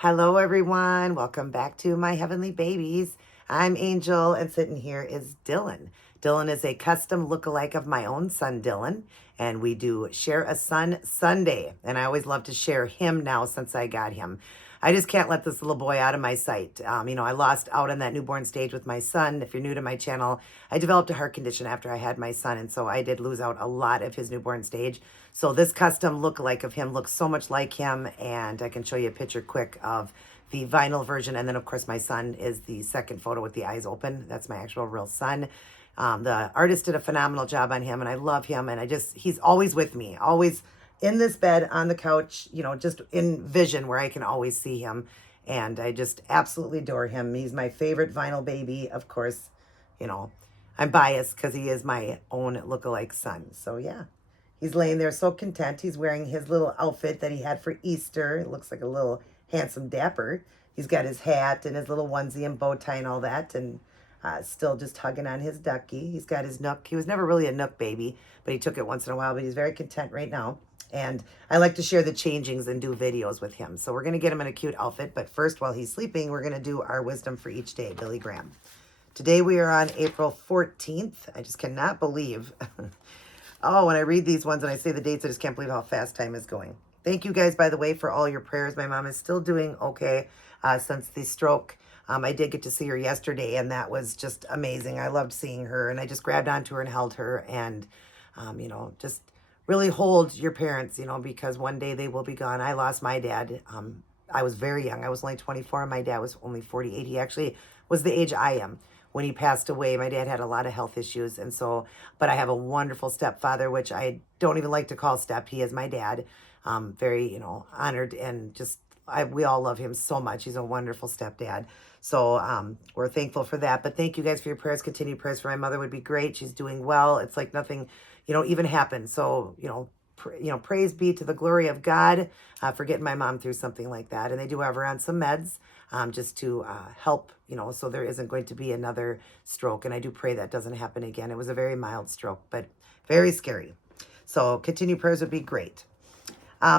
Hello, everyone. Welcome back to my heavenly babies. I'm Angel, and sitting here is Dylan. Dylan is a custom lookalike of my own son, Dylan, and we do Share a Son Sunday. And I always love to share him now since I got him. I just can't let this little boy out of my sight. I lost out on that newborn stage with my son. If you're new to my channel, I developed a heart condition after I had my son, and so I did lose out a lot of his newborn stage. So this custom lookalike of him looks so much like him, and I can show you a picture quick of the vinyl version. And then, of course, my son is the second photo with the eyes open. That's my actual real son. The artist did a phenomenal job on him, and I love him. And he's always with me, always in this bed, on the couch, just in vision where I can always see him. And I just absolutely adore him. He's my favorite vinyl baby. Of course, I'm biased because he is my own lookalike son. So, yeah. He's laying there so content. He's wearing his little outfit that he had for Easter. It looks like a little handsome dapper. He's got his hat and his little onesie and bow tie and all that, and still just hugging on his ducky. He's got his nook. He was never really a nook baby, but he took it once in a while, but he's very content right now. And I like to share the changings and do videos with him. So we're going to get him in a cute outfit, but first, while he's sleeping, we're going to do our wisdom for each day, Billy Graham. Today we are on April 14th. I just cannot believe... Oh, when I read these ones and I say the dates, I just can't believe how fast time is going. Thank you guys, by the way, for all your prayers. My mom is still doing okay since the stroke. I did get to see her yesterday, and that was just amazing. I loved seeing her, and I just grabbed onto her and held her, and, just really hold your parents, because one day they will be gone. I lost my dad. I was very young. I was only 24, and my dad was only 48. He actually was the age I am. When he passed away, my dad had a lot of health issues. And so, but I have a wonderful stepfather, which I don't even like to call step. He is my dad. Very, honored, and we all love him so much. He's a wonderful stepdad. So we're thankful for that. But thank you guys for your prayers. Continued prayers for my mother would be great. She's doing well. It's like nothing, even happened. So, praise be to the glory of God for getting my mom through something like that. And they do have her on some meds just to help, so there isn't going to be another stroke. And I do pray that doesn't happen again. It was a very mild stroke, but very scary. So continued prayers would be great.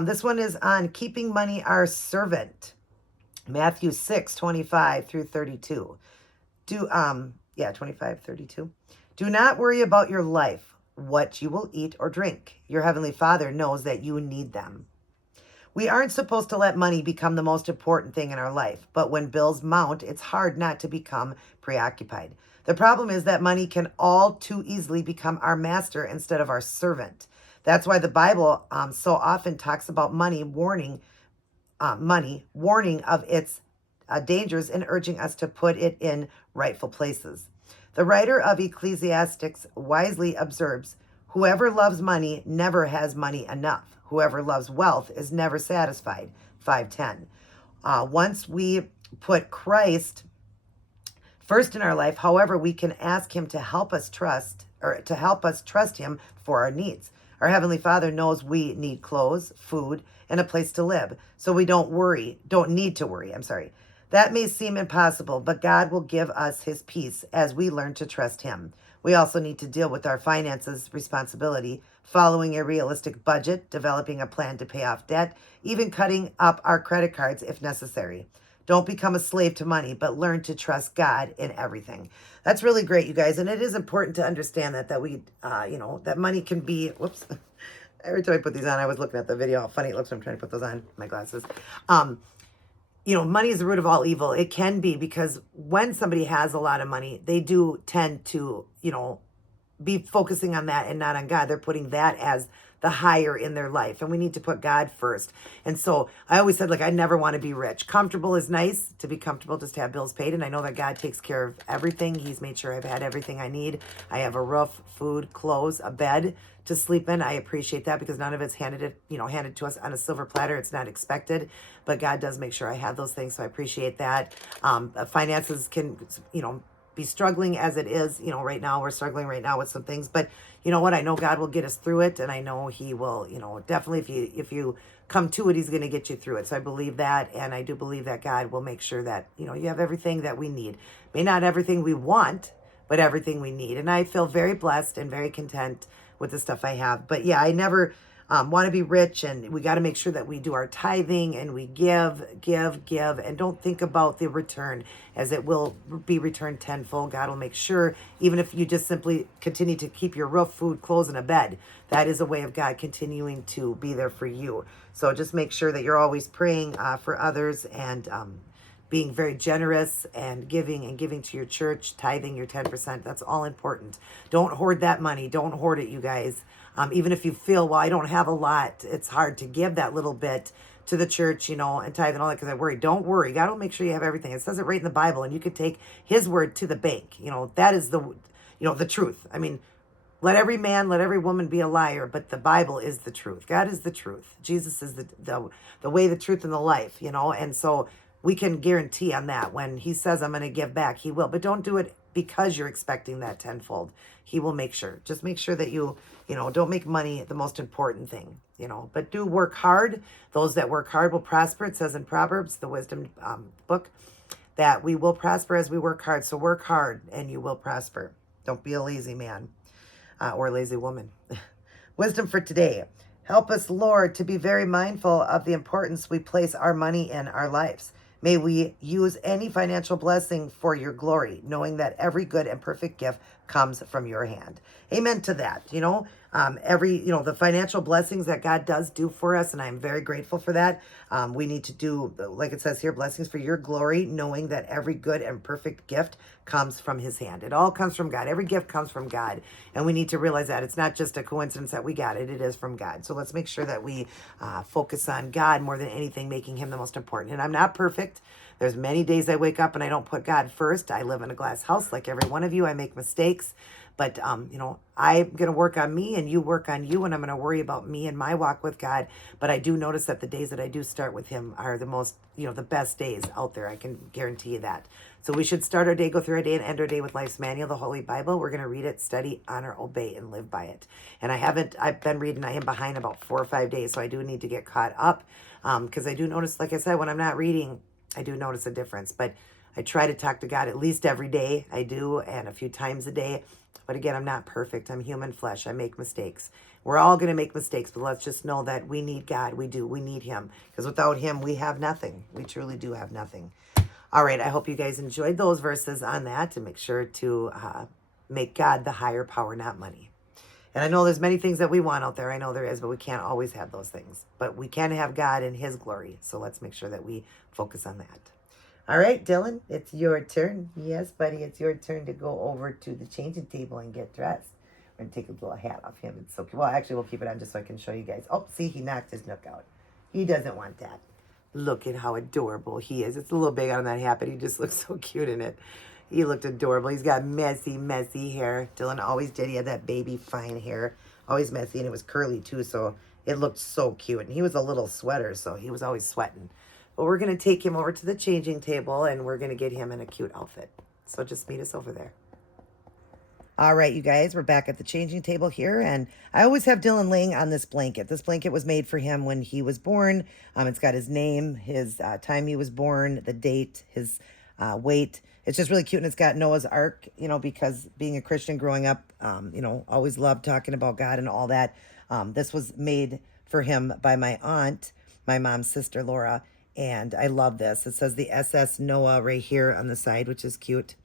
This one is on keeping money our servant. Matthew 6:25 through 32. 25:32. Do not worry about your life, what you will eat or drink. Your heavenly Father knows that you need them. We aren't supposed to let money become the most important thing in our life, but when bills mount, it's hard not to become preoccupied. The problem is that money can all too easily become our master instead of our servant. That's why the Bible so often talks about money, warning of its dangers and urging us to put it in rightful places. The writer of Ecclesiastes wisely observes, whoever loves money never has money enough. Whoever loves wealth is never satisfied. 5:10. Once we put Christ first in our life, however, we can ask him to help us trust him for our needs. Our Heavenly Father knows we need clothes, food, and a place to live. So we don't need to worry. That may seem impossible, but God will give us his peace as we learn to trust him. We also need to deal with our finances responsibility, following a realistic budget, developing a plan to pay off debt, even cutting up our credit cards if necessary. Don't become a slave to money, but learn to trust God in everything. That's really great, you guys. And it is important to understand that we, that money can be, whoops. Every time I put these on, I was looking at the video, how funny it looks when I'm trying to put those on, my glasses. Money is the root of all evil. It can be, because when somebody has a lot of money, they do tend to, be focusing on that and not on God. They're putting that as the higher in their life. And we need to put God first. And so I always said, I never want to be rich. Comfortable is nice, to be comfortable, just to have bills paid. And I know that God takes care of everything. He's made sure I've had everything I need. I have a roof, food, clothes, a bed to sleep in. I appreciate that, because none of it's handed to us on a silver platter. It's not expected, but God does make sure I have those things. So I appreciate that. Finances can, be struggling as it is, right now. We're struggling right now with some things, but you know what? I know God will get us through it, and I know he will, definitely, if you come to it, he's going to get you through it. So I believe that, and I do believe that God will make sure that, you have everything that we need. May not everything we want, but everything we need. And I feel very blessed and very content with the stuff I have. But yeah, I never want to be rich, and we got to make sure that we do our tithing and we give, and don't think about the return, as it will be returned tenfold. God will make sure, even if you just simply continue to keep your roof, food, clothes, and a bed, that is a way of God continuing to be there for you. So just make sure that you're always praying for others, and being very generous and giving to your church, tithing your 10%. That's all important. Don't hoard that money. Don't hoard it, you guys. Even if you feel, well, I don't have a lot, it's hard to give that little bit to the church, and tithe and all that, because I worry. Don't worry. God will make sure you have everything. It says it right in the Bible, and you could take his word to the bank. That is the truth. I mean, let every man, let every woman be a liar, but the Bible is the truth. God is the truth. Jesus is the way, the truth, and the life, and so we can guarantee on that. When he says, I'm going to give back, he will. But don't do it because you're expecting that tenfold. He will make sure. Just make sure that you don't make money the most important thing, but do work hard. Those that work hard will prosper. It says in Proverbs, the wisdom book, that we will prosper as we work hard. So work hard and you will prosper. Don't be a lazy man or a lazy woman. Wisdom for today. Help us, Lord, to be very mindful of the importance we place our money in our lives. May we use any financial blessing for your glory, knowing that every good and perfect gift comes from your hand. Amen to that. The financial blessings that God does do for us, and I'm very grateful for that. We need to do, like it says here, blessings for your glory, knowing that every good and perfect gift comes from his hand. It all comes from God. Every gift comes from God. And we need to realize that it's not just a coincidence that we got it. It is from God. So let's make sure that we focus on God more than anything, making him the most important. And I'm not perfect. There's many days I wake up and I don't put God first. I live in a glass house like every one of you. I make mistakes. But, I'm going to work on me and you work on you, and I'm going to worry about me and my walk with God. But I do notice that the days that I do start with him are the most, the best days out there. I can guarantee you that. So we should start our day, go through our day, and end our day with Life's Manual, the Holy Bible. We're going to read it, study, honor, obey, and live by it. And I've been reading, I am behind about 4 or 5 days, so I do need to get caught up. Because I do notice, like I said, when I'm not reading, I do notice a difference. But I try to talk to God at least every day. I do, and a few times a day. But again, I'm not perfect. I'm human flesh. I make mistakes. We're all going to make mistakes, but let's just know that we need God. We do. We need him. Because without him, we have nothing. We truly do have nothing. All right. I hope you guys enjoyed those verses on that, and make sure to make God the higher power, not money. And I know there's many things that we want out there. I know there is, but we can't always have those things. But we can have God in his glory. So let's make sure that we focus on that. All right, Dylan, it's your turn. Yes, buddy, it's your turn to go over to the changing table and get dressed. We're going to take a little hat off him. It's so cute. Well, actually, we'll keep it on just so I can show you guys. Oh, see, he knocked his nook out. He doesn't want that. Look at how adorable he is. It's a little big on that hat, but he just looks so cute in it. He looked adorable. He's got messy, messy hair. Dylan always did. He had that baby fine hair. Always messy, and it was curly, too, so it looked so cute. And he was a little sweater, so he was always sweating. But we're going to take him over to the changing table, and we're going to get him in a cute outfit. So just meet us over there. All right, you guys, we're back at the changing table here, and I always have Dylan laying on this blanket. This blanket was made for him when he was born. It's got his name, his time he was born, the date, his weight. It's just really cute, and it's got Noah's Ark, because being a Christian growing up, always loved talking about God and all that. This was made for him by my aunt, my mom's sister, Laura. And I love this. It says the SS Noah right here on the side, which is cute.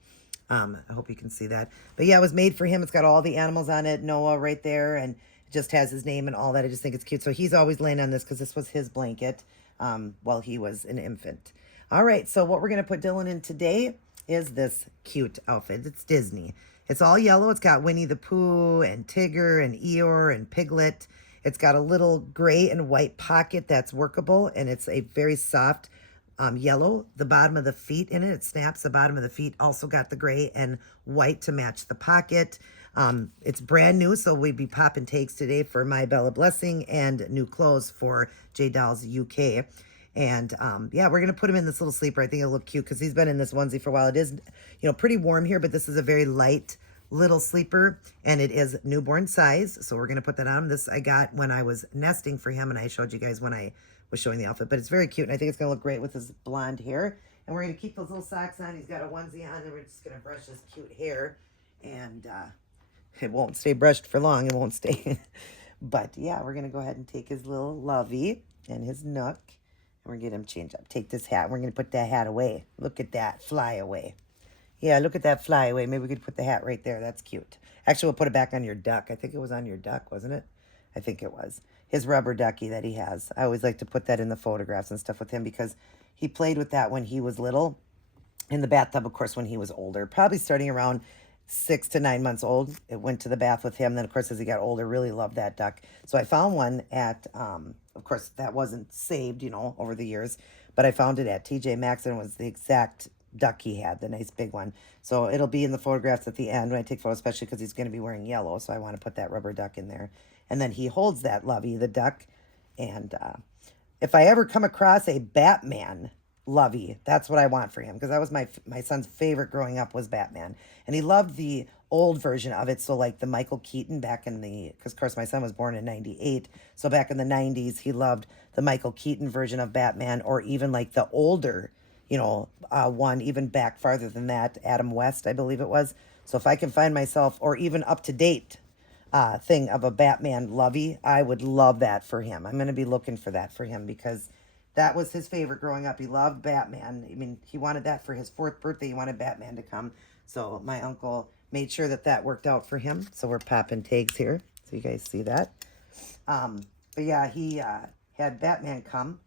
I hope you can see that. But yeah, it was made for him. It's got all the animals on it, Noah right there, and it just has his name and all that. I just think it's cute. So he's always laying on this because this was his blanket while he was an infant. All right, so what we're going to put Dylan in today is this cute outfit. It's Disney. It's all yellow. It's got Winnie the Pooh and Tigger and Eeyore and Piglet. It's got a little gray and white pocket that's workable, and it's a very soft yellow. The bottom of the feet in it, it snaps. The bottom of the feet also got the gray and white to match the pocket. It's brand new, so we'd be popping takes today for My Bella Blessing and new clothes for J Dolls UK. And yeah, we're going to put him in this little sleeper. I think it'll look cute because he's been in this onesie for a while. It is, pretty warm here, but this is a very light little sleeper, and it is newborn size, so we're going to put that on. This I got when I was nesting for him, and I showed you guys when I was showing the outfit, but it's very cute, and I think it's going to look great with his blonde hair. And we're going to keep those little socks on. He's got a onesie on, and we're just going to brush his cute hair, and it won't stay brushed for long. It won't stay But yeah, we're going to go ahead and take his little lovey and his nook. And we're going to get him changed up. Take this hat. We're going to put that hat away. Look at that. Fly away. Yeah, look at that fly away. Maybe we could put the hat right there. That's cute. Actually, we'll put it back on your duck. I think it was on your duck, wasn't it? I think it was. His rubber ducky that he has. I always like to put that in the photographs and stuff with him because he played with that when he was little. In the bathtub, of course, when he was older. Probably starting around 6 to 9 months old. It went to the bath with him. Then, of course, as he got older, really loved that duck. So I found one at, of course, that wasn't saved, over the years. But I found it at TJ Maxx, and it was the exact duck he had, the nice big one. So it'll be in the photographs at the end when I take photos, especially because he's going to be wearing yellow. So I want to put that rubber duck in there. And then he holds that lovey, the duck. And if I ever come across a Batman lovey, that's what I want for him, because that was my son's favorite growing up was Batman. And he loved the old version of it. So like the Michael Keaton back in because of course my son was born in 98. So back in the 90s, he loved the Michael Keaton version of Batman, or even like the older one, even back farther than that, Adam West, I believe it was. So if I can find myself, or even up to date thing of a Batman lovey, I would love that for him. I'm going to be looking for that for him because that was his favorite growing up. He loved Batman. I mean, he wanted that for his 4th birthday. He wanted Batman to come. So my uncle made sure that worked out for him. So we're popping tags here, so you guys see that. But yeah, he had Batman come.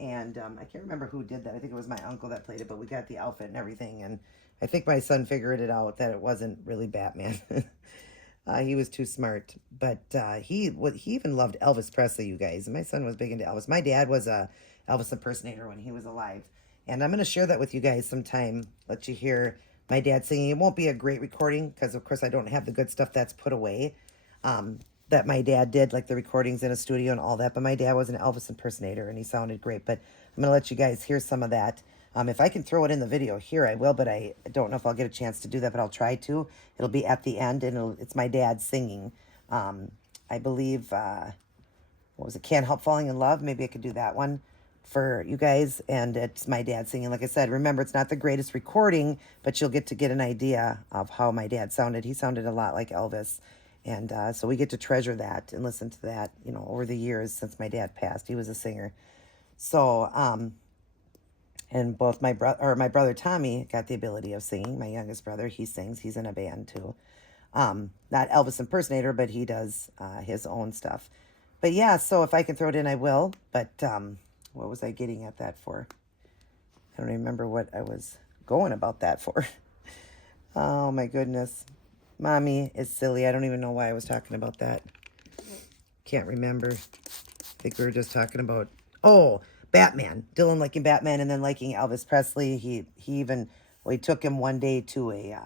And I can't remember who did that. I think it was my uncle that played it, but we got the outfit and everything. And I think my son figured it out that it wasn't really Batman. He was too smart. But he even loved Elvis Presley, you guys. And my son was big into Elvis. My dad was a Elvis impersonator when he was alive. And I'm going to share that with you guys sometime. Let you hear my dad singing. It won't be a great recording because, of course, I don't have the good stuff that's put away. That my dad did, like the recordings in a studio and all that. But my dad was an Elvis impersonator, and he sounded great. But I'm going to let you guys hear some of that. If I can throw it in the video here, I will, but I don't know if I'll get a chance to do that, but I'll try to. It'll be at the end, and it's my dad singing. I believe, what was it, Can't Help Falling in Love? Maybe I could do that one for you guys. And it's my dad singing. Like I said, remember, it's not the greatest recording, but you'll get to get an idea of how my dad sounded. He sounded a lot like Elvis. And so we get to treasure that and listen to that, over the years since my dad passed. He was a singer. So, and both my brother Tommy got the ability of singing. My youngest brother, he sings. He's in a band too. Not Elvis impersonator, but he does his own stuff. But yeah, so if I can throw it in, I will. But what was I getting at that for? I don't even remember what I was going about that for. Oh my goodness. Mommy is silly. I don't even know why I was talking about that. Can't remember. I think we were just talking about, Batman. Dylan liking Batman and then liking Elvis Presley. He took him one day to a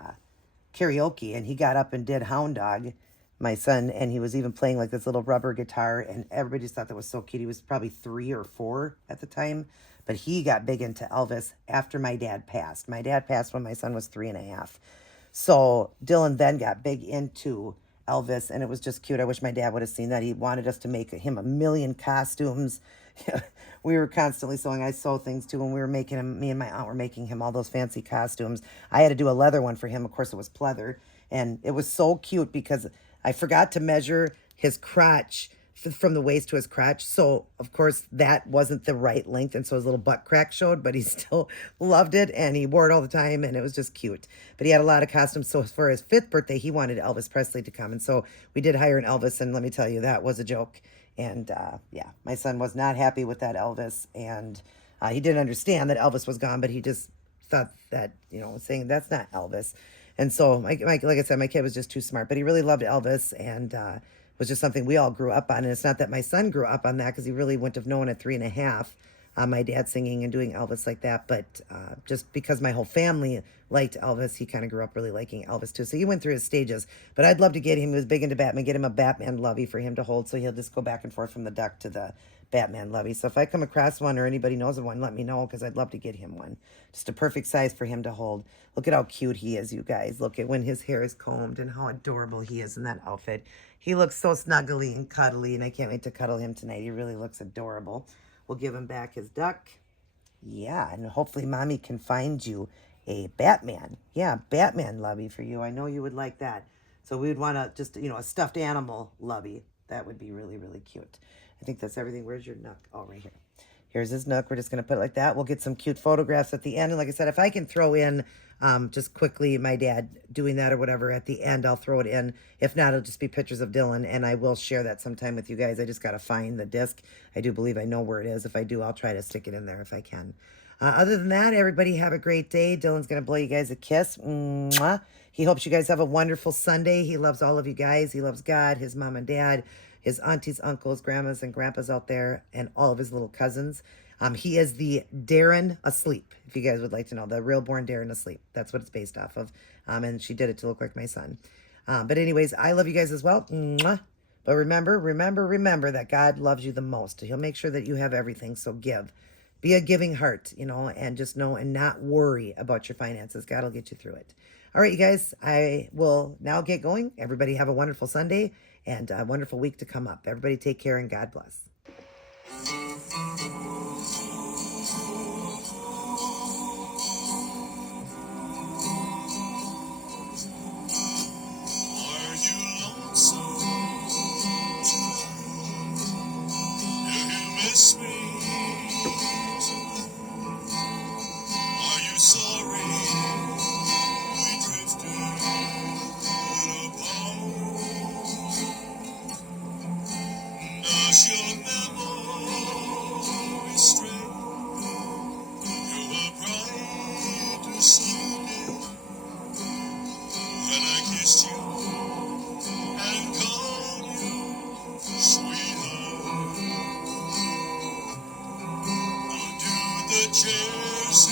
karaoke, and he got up and did Hound Dog, my son, and he was even playing like this little rubber guitar, and everybody just thought that was so cute. He was probably 3 or 4 at the time, but he got big into Elvis after my dad passed. My dad passed when my son was 3.5. So Dylan then got big into Elvis, and it was just cute. I wish my dad would have seen that. He wanted us to make him a million costumes. We were constantly sewing. I sew things too, and we were making him, me and my aunt were making him all those fancy costumes. I had to do a leather one for him. Of course, it was pleather, and it was so cute because I forgot to measure his crotch from the waist to his crotch. So, of course, that wasn't the right length. And so his little butt crack showed, but he still loved it. And he wore it all the time. And it was just cute. But he had a lot of costumes. So for his 5th birthday, he wanted Elvis Presley to come. And so we did hire an Elvis. And let me tell you, that was a joke. And yeah, my son was not happy with that Elvis. And he didn't understand that Elvis was gone. But he just thought that, saying that's not Elvis. And so, like I said, my kid was just too smart. But he really loved Elvis. And was just something we all grew up on. And it's not that my son grew up on that, because he really wouldn't have known at 3.5, my dad singing and doing Elvis like that. But just because my whole family liked Elvis, he kind of grew up really liking Elvis too. So he went through his stages. But I'd love to get him, he was big into Batman, get him a Batman lovey for him to hold. So he'll just go back and forth from the duck to the Batman lovey. So if I come across one or anybody knows of one, let me know, because I'd love to get him one. Just a perfect size for him to hold. Look at how cute he is, you guys. Look at when his hair is combed and how adorable he is in that outfit. He looks so snuggly and cuddly, and I can't wait to cuddle him tonight. He really looks adorable. We'll give him back his duck. Yeah, and hopefully Mommy can find you a Batman. Yeah, Batman lovey for you. I know you would like that. So we would want to just, a stuffed animal lovey. That would be really, really cute. I think that's everything. Where's your nook? Oh, right here. Here's his nook. We're just going to put it like that. We'll get some cute photographs at the end. And like I said, if I can throw in just quickly my dad doing that or whatever at the end, I'll throw it in. If not, it'll just be pictures of Dylan, and I will share that sometime with you guys. I just got to find the disc. I do believe I know where it is. If I do, I'll try to stick it in there if I can. Other than that, everybody have a great day. Dylan's going to blow you guys a kiss. Mwah. He hopes you guys have a wonderful Sunday. He loves all of you guys. He loves God, his mom and dad, his aunties, uncles, grandmas, and grandpas out there, and all of his little cousins. He is the Darren Asleep, if you guys would like to know, the Reborn Darren Asleep. That's what it's based off of. And she did it to look like my son. But anyways, I love you guys as well. Mwah. But remember that God loves you the most. He'll make sure that you have everything, so give. Be a giving heart, and just know and not worry about your finances. God will get you through it. All right, you guys, I will now get going. Everybody have a wonderful Sunday and a wonderful week to come up. Everybody take care and God bless. Are you lonesome? Do you miss me? Are you sorry we drifted apart? Does your memory stray? You were bright as Sunday when I kissed you and called you sweetheart. Or do the chairs